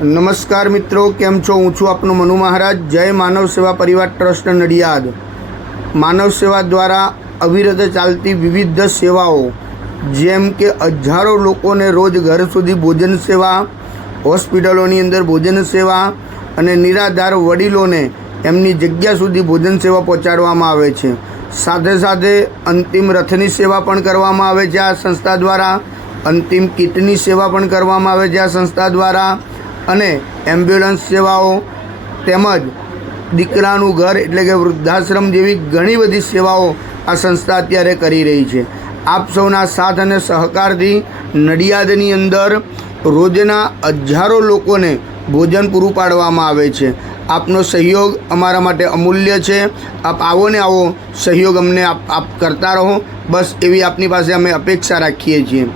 નમસ્કાર મિત્રો, કેમ છો? હું છું આપનો મનુ મહારાજ. જય માનવ સેવા પરિવાર ટ્રસ્ટ નડિયાદ. માનવ સેવા દ્વારા અવિરત ચાલતી વિવિધ સેવાઓ, જેમ કે હજારો લોકોને રોજ ઘર સુધી ભોજન સેવા, હોસ્પિટલોની અંદર ભોજન સેવા અને નિરાધાર વડીલોને એમની જગ્યા સુધી ભોજન સેવા પહોંચાડવામાં આવે છે. સાથે સાથે અંતિમ રથની સેવા પણ કરવામાં આવે છે આ સંસ્થા દ્વારા. અંતિમ કીટની સેવા પણ કરવામાં આવે છે આ સંસ્થા દ્વારા. અને એમ્બ્યુલન્સ સેવાઓ તેમજ દીકરાનું ઘર એટલે કે વૃદ્ધાશ્રમ જેવી ઘણી બધી સેવાઓ આ સંસ્થા અત્યારે કરી રહી છે. આપ સૌના સાથ અને સહકારથી નડિયાદની અંદર રોજના હજારો લોકોને ભોજન પૂરું પાડવામાં આવે છે. આપનો સહયોગ અમારા માટે અમૂલ્ય છે. આપ આવો ને આવો સહયોગ અમને આપ કરતા રહો, બસ એવી આપની પાસે અમે અપેક્ષા રાખીએ છીએ.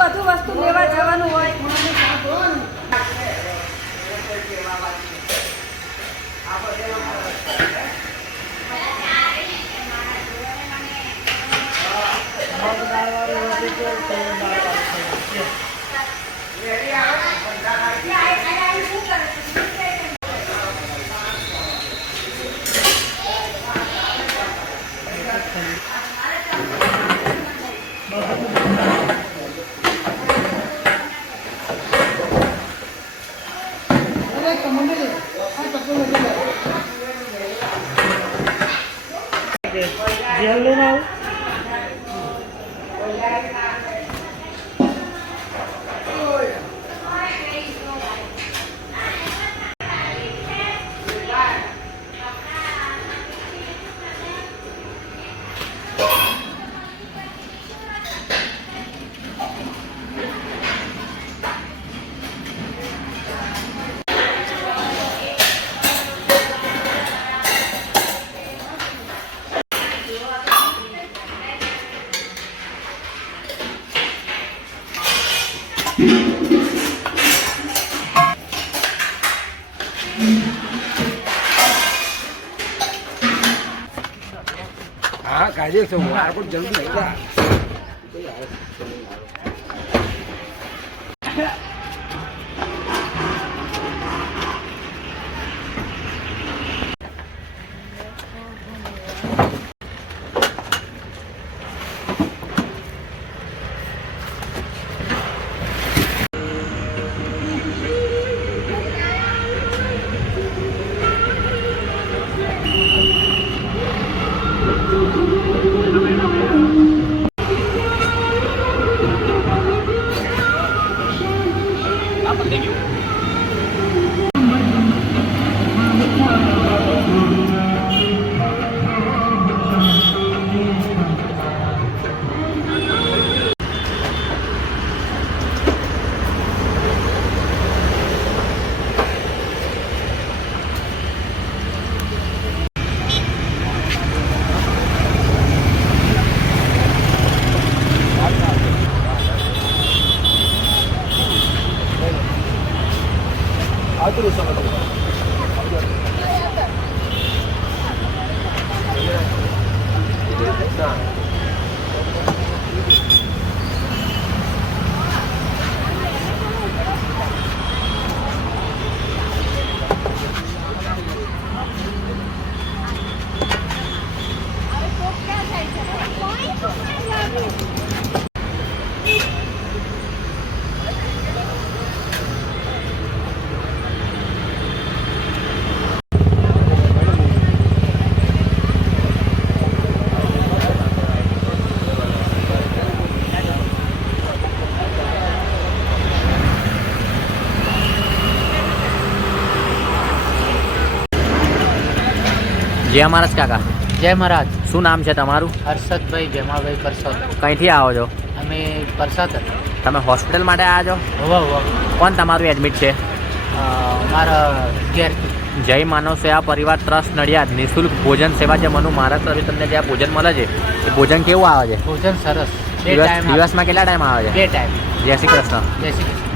બધું વસ્તુ લેવા જવાનું હોય. हाँ काजे से वो आपको जल्दी नहीं था जय महाराज काका. जय महाराज. શું નામ છે તમારું? હર્ષદભાઈ જમાભાઈ પરસોદ. કંઈથી આવો છો? અમે પરસાદ તમે હોસ્પિટલ માટે આવ્યા છો? હોવા કોણ તમારું એડમિટ છે? મારા ઘેર જય માનવ સેવા પરિવાર ટ્રસ્ટ નડિયાદ નિઃશુલ્ક ભોજન સેવા જે મનુ મહારાજ તરફથી તમને જે આ ભોજન મળે છે એ ભોજન કેવું આવે છે? ભોજન સરસ. 2 ટાઈમ દિવસમાં કેટલા ટાઈમ આવે છે? 2 ટાઈમ. જય શ્રી કૃષ્ણ. જય શ્રી કૃષ્ણ.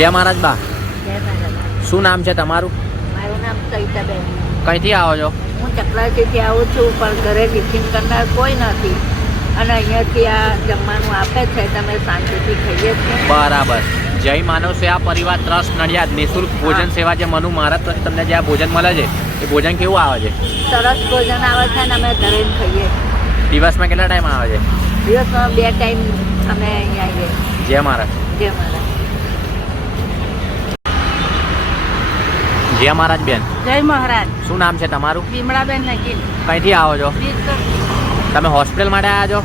જય મહારાજ બા, શું નામ છે તમારું? મારું નામ સવિતાબેન. કંઈથી આવો છો? હું ચકલાસીથી આવું છું, પણ ઘરે ટિફિન કરનાર કોઈ નથી અને અહીંયાથી આ જમવાનું આપે છે, તમે શાંતિથી ખાઈએ છીએ. બરાબર. જય માનવ સેવા પરિવાર ટ્રસ્ટ નડિયાદ નિઃશુલ્ક ભોજન સેવા જે મનુ મહારાજ તરફથી તમને જે આ ભોજન મળે છે એ ભોજન કેવું આવે છે? સરસ ભોજન આવે છે અને અમે ઘરે જ ખાઈએ. દિવસમાં કેટલા ટાઈમ આવે છે? દિવસમાં 2 ટાઈમ અમે અહીંયા આવીએ. જય મહારાજ. જય મહારાજ. જય મહારાજ બેન, જય મહારાજ. શું નામ છે તમારું? વિમળાબેન નગીન. કંઈથી આવો છો? તમે હોસ્પિટલ માટે આવ્યા છો?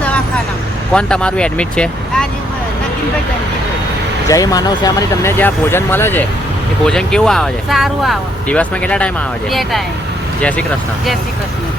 દવાખાના કોણ તમારું એડમિટ છે? આજે નગીનભાઈ ધનજીભાઈ. જય માનવ સેવામાંથી તમને જે આ ભોજન મળે છે એ ભોજન કેવું આવે છે? સારું આવો. દિવસમાં કેટલા ટાઈમ આવે છે? 2 ટાઈમ. જય શ્રી કૃષ્ણ. જય શ્રી કૃષ્ણ.